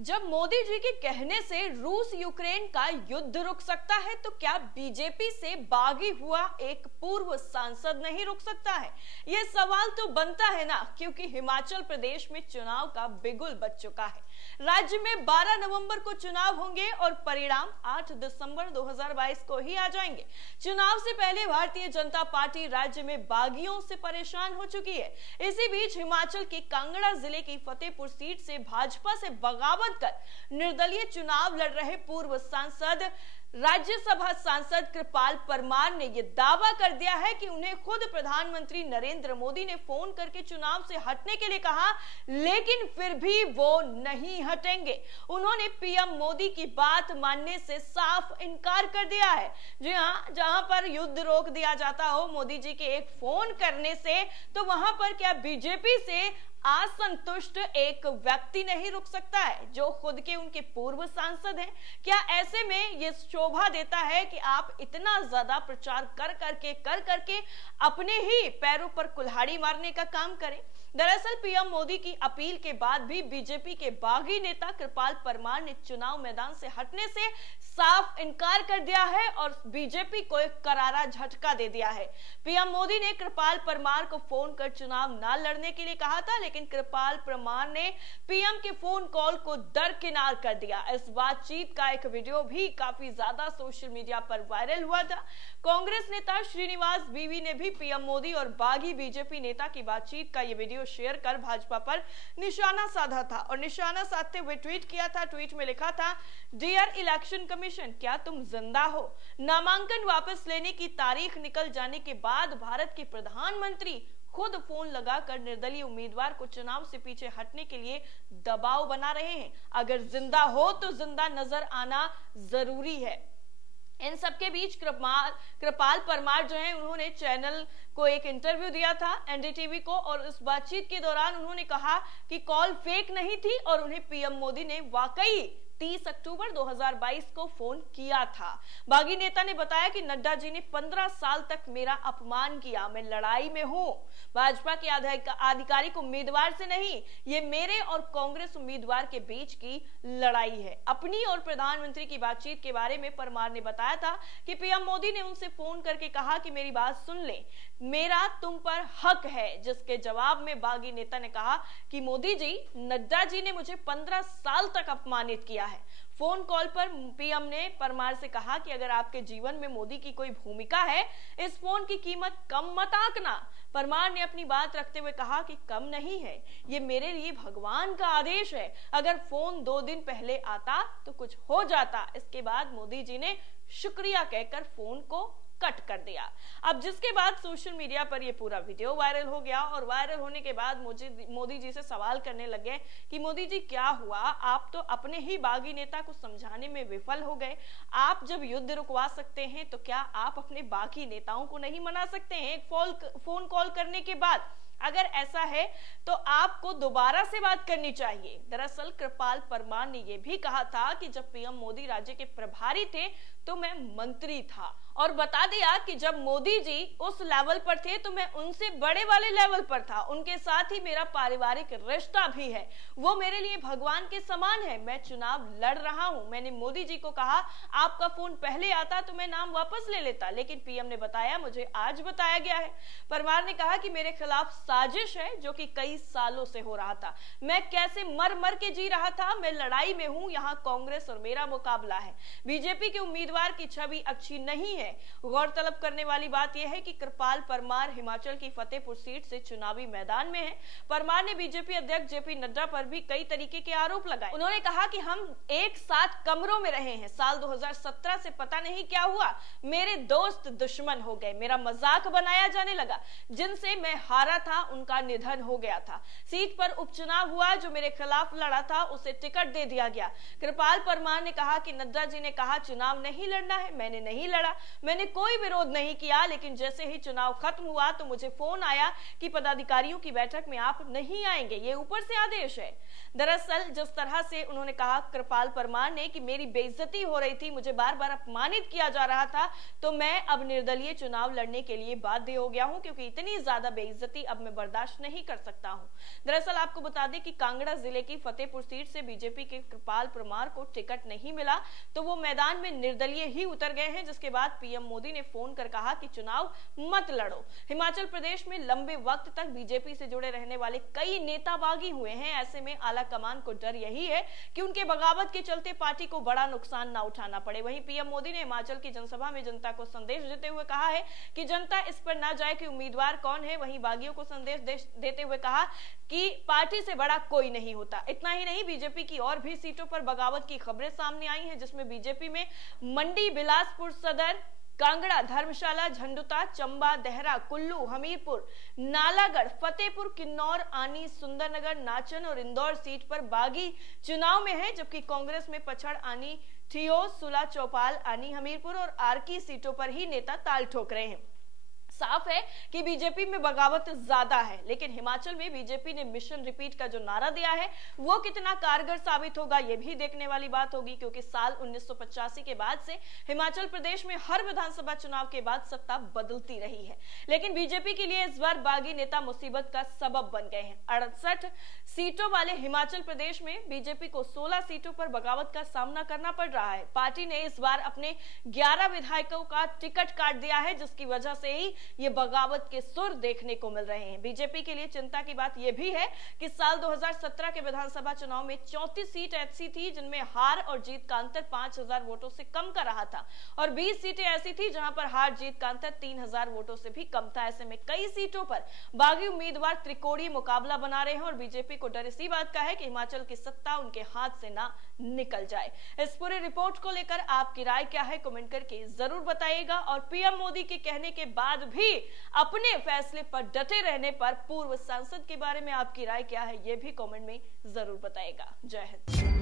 जब मोदी जी के कहने से रूस यूक्रेन का युद्ध रुक सकता है तो क्या बीजेपी से बागी हुआ एक पूर्व सांसद नहीं रुक सकता है? यह सवाल तो बनता है ना, क्योंकि हिमाचल प्रदेश में चुनाव का बिगुल बज चुका है। राज्य में 12 नवंबर को चुनाव होंगे और परिणाम 8 दिसंबर 2022 को ही आ जाएंगे। चुनाव से पहले भारतीय जनता पार्टी राज्य में बागियों से परेशान हो चुकी है। इसी बीच हिमाचल के कांगड़ा जिले की फतेहपुर सीट से भाजपा से बगावत कर निर्दलीय चुनाव लड़ रहे पूर्व सांसद राज्यसभा सांसद कृपाल परमार ने यह दावा कर दिया है कि उन्हें खुद प्रधानमंत्री नरेंद्र मोदी ने फोन करके चुनाव से हटने के लिए कहा, लेकिन फिर भी वो नहीं हटेंगे। उन्होंने पीएम मोदी की बात मानने से साफ इनकार कर दिया है। जी हां, जहां पर युद्ध रोक दिया जाता हो मोदी जी के एक फोन करने से, तो वहां पर क्या बीजेपी से असंतुष्ट एक व्यक्ति नहीं रुक सकता है जो खुद के उनके पूर्व सांसद हैं? क्या ऐसे में ये शोभा देता है कि आप इतना ज्यादा प्रचार कर करके अपने ही पैरों पर कुल्हाड़ी मारने का काम करें? दरअसल पीएम मोदी की अपील के बाद भी बीजेपी के बागी नेता कृपाल परमार ने चुनाव मैदान से हटने से साफ इनकार कर दिया है और बीजेपी को एक करारा झटका दे दिया है। पीएम मोदी ने कृपाल परमार को फोन कर चुनाव न लड़ने के लिए कहा था, लेकिन कृपाल परमार ने पीएम के फोन कॉल को दरकिनार कर दिया। इस बातचीत का एक वीडियो भी काफी ज्यादा सोशल मीडिया पर वायरल हुआ था। कांग्रेस नेता श्रीनिवास बीवी ने भी पीएम मोदी और बागी बीजेपी नेता की बातचीत का यह वीडियो शेयर कर भाजपा पर निशाना साधा था और निशाना साधते हुए ट्वीट किया था। ट्वीट में लिखा था, डियर इलेक्शन कमीशन, क्या तुम जिंदा हो? नामांकन वापस लेने की तारीख निकल जाने के बाद भारत के प्रधानमंत्री खुद फोन लगाकर निर्दलीय उम्मीदवार को चुनाव से पीछे हटने के लिए दबाव बना रहे हैं। अगर जिंदा हो तो जिंदा नजर आना जरूरी है। इन सबके बीच कृपाल परमार जो है, उन्होंने चैनल को एक इंटरव्यू दिया था, एनडीटीवी को, और इस बातचीत के दौरान उन्होंने कहा कि कॉल फेक नहीं थी और उन्हें पीएम मोदी ने वाकई 30 अक्टूबर 2022 को फोन किया था। बागी नेता ने बताया कि नड्डा जी ने 15 साल तक मेरा अपमान किया, मैं लड़ाई में हूं। भाजपा के आधिकारिक उम्मीदवार से नहीं, ये मेरे और कांग्रेस उम्मीदवार के बीच की लड़ाई है। अपनी और प्रधानमंत्री की बातचीत के बारे में परमार ने बताया था कि पीएम मोदी ने उनसे फोन करके कहा कि मेरी बात सुन ले, मेरा तुम पर हक है। जिसके जवाब में बागी नेता ने कहा कि मोदी जी, नड्डा जी ने मुझे 15 साल तक अपमानित किया है। फोन कॉल पर पीएम ने परमार से कहा कि अगर आपके जीवन में मोदी की कोई भूमिका है, इस फोन की कीमत कम मत आंकना। परमार ने अपनी बात रखते हुए कहा कि कम नहीं है, ये मेरे लिए भगवान का आदेश है। अगर फोन 2 दिन पहले आता तो कुछ हो जाता। इसके बाद मोदी जी ने शुक्रिया कहकर फोन को कट कर दिया। अब जिसके बाद सोशल मीडिया पर यह पूरा वीडियो वायरल हो गया और वायरल होने के बाद मोदी जी से सवाल करने लगे कि मोदी जी क्या हुआ, आप तो अपने ही बागी नेता को समझाने में विफल हो गए। आप जब युद्ध रुकवा सकते हैं तो क्या आप अपने बाकी नेताओं को नहीं मना सकते हैं एक फोन कॉल करने के बाद? अगर ऐसा है तो आपको दोबारा से बात करनी चाहिए। दरअसल कृपाल परमार ने यह भी कहा था कि जब पीएम मोदी राज्य के प्रभारी थे तो मैं मंत्री था, और बता दिया कि जब मोदी जी उस लेवल पर थे तो मैं उनसे बड़े वाले लेवल पर था। उनके साथ ही मेरा पारिवारिक रिश्ता भी है, वो मेरे लिए भगवान के समान है। मैं चुनाव लड़ रहा हूं। मैंने मोदी जी को कहा आपका फोन पहले आता तो मैं नाम वापस ले लेता, लेकिन पीएम ने बताया मुझे आज बताया गया है। परमार ने कहा कि मेरे खिलाफ साजिश है जो कि कई सालों से हो रहा था। मैं कैसे मर मर के जी रहा था। मैं लड़ाई में हूं, यहां कांग्रेस और मेरा मुकाबला है। बीजेपी के उम्मीदवार की छवि अच्छी नहीं है। गौरतलब करने वाली बात यह है कि कृपाल परमार हिमाचल की फतेहपुर सीट से चुनावी मैदान में है। परमार ने बीजेपी अध्यक्ष जेपी नड्डा पर भी कई तरीके के आरोप लगाए। उन्होंने कहा कि हम एक साथ कमरों में रहे हैं। साल 2017 से पता नहीं क्या हुआ, मेरे दोस्त दुश्मन हो गए, मेरा मजाक बनाया जाने लगा। जिनसे मैं हारा था उनका निधन हो गया था। सीट पर उपचुनाव हुआ, जो मेरे खिलाफ लड़ा था उसे टिकट दे दिया गया। कृपाल परमार ने कहा कि नड्डा जी ने कहा चुनाव नहीं लड़ना है, मैंने नहीं लड़ा, मैंने कोई विरोध नहीं किया, लेकिन जैसे ही चुनाव खत्म हुआ तो मुझे फोन आया कि पदाधिकारियों की बैठक में आप नहीं आएंगे, ये ऊपर से आदेश है। दरअसल जिस तरह से उन्होंने कहा कृपाल परमार ने कि मेरी बेइज्जती हो रही थी, मुझे बार बार अपमानित किया जा रहा था, तो मैं अब निर्दलीय चुनाव लड़ने के लिए बाध्य हो गया हूं, क्योंकि इतनी ज्यादा बेइज्जती अब मैं बर्दाश्त नहीं कर सकता हूं। दरअसल आपको बता दें कि कांगड़ा जिले की फतेहपुर सीट से बीजेपी के कृपाल परमार को टिकट नहीं मिला, तो वो मैदान में निर्दलीय ही उतर गए हैं, जिसके बाद पीएम मोदी ने फोन कर कहा कि चुनाव मत लड़ो। हिमाचल प्रदेश में लंबे वक्त तक बीजेपी से जुड़े रहने वाले कई नेता बागी हुए हैं। ऐसे में आला कमान को डर यही है कि उनके बगावत के चलते पार्टी को बड़ा नुकसान ना उठाना पड़े। वहीं पीएम मोदी ने हिमाचल की जनसभा में जनता को संदेश देते हुए कहा है कि जनता इस पर ना जाए कि उम्मीदवार कौन है। वहीं बागियों को संदेश देते हुए कहा कि पार्टी से बड़ा कोई नहीं होता। इतना ही नहीं, बीजेपी की और भी सीटों पर बगावत की खबरें सामने आई हैं, जिसमें बीजेपी में मंडी, बिलासपुर सदर, कांगड़ा, धर्मशाला, झंडुता, चंबा, देहरा, कुल्लू, हमीरपुर, नालागढ़, फतेहपुर, किन्नौर, आनी, सुंदरनगर, नाचन और इंदौर सीट पर बागी चुनाव में है, जबकि कांग्रेस में पछड़, आनी, ठियो, सुला, चौपाल, आनी, हमीरपुर और आरकी सीटों पर ही नेता ताल ठोक रहे हैं। साफ है कि बीजेपी में बगावत ज्यादा है, लेकिन हिमाचल में बीजेपी ने मिशन रिपीट का जो नारा दिया है वो कितना कारगर साबित होगा ये भी देखने वाली बात होगी, क्योंकि साल 1985 के बाद से हिमाचल प्रदेश में हर विधानसभा चुनाव के बाद सत्ता बदलती रही है, लेकिन बीजेपी के लिए इस बार बागी नेता मुसीबत का सबब बन गए हैं। 68 सीटों वाले हिमाचल प्रदेश में बीजेपी को 16 सीटों पर बगावत का सामना करना पड़ रहा है। पार्टी ने इस बार अपने 11 विधायकों का टिकट काट दिया है, जिसकी वजह से ही ये बगावत के सुर देखने को मिल रहे हैं। बीजेपी के लिए चिंता की बात यह भी है कि साल 2017 के विधानसभा चुनाव में 34 सीट ऐसी थी जिनमें हार और जीत का अंतर 5000 वोटों से कम का रहा था, और 20 सीटें ऐसी थी जहां पर हार जीत का अंतर 3000 वोटों से भी कम था। ऐसे में कई सीटों पर बागी उम्मीदवार त्रिकोणीय मुकाबला बना रहे हैं और बीजेपी को डर इसी बात का है कि हिमाचल की सत्ता उनके हाथ से ना निकल जाए। इस पूरे रिपोर्ट को लेकर आपकी राय क्या है, कमेंट करके जरूर बताइएगा। और पीएम मोदी के कहने के बाद भी अपने फैसले पर डटे रहने पर पूर्व सांसद के बारे में आपकी राय क्या है, यह भी कमेंट में जरूर बताइएगा। जय हिंद।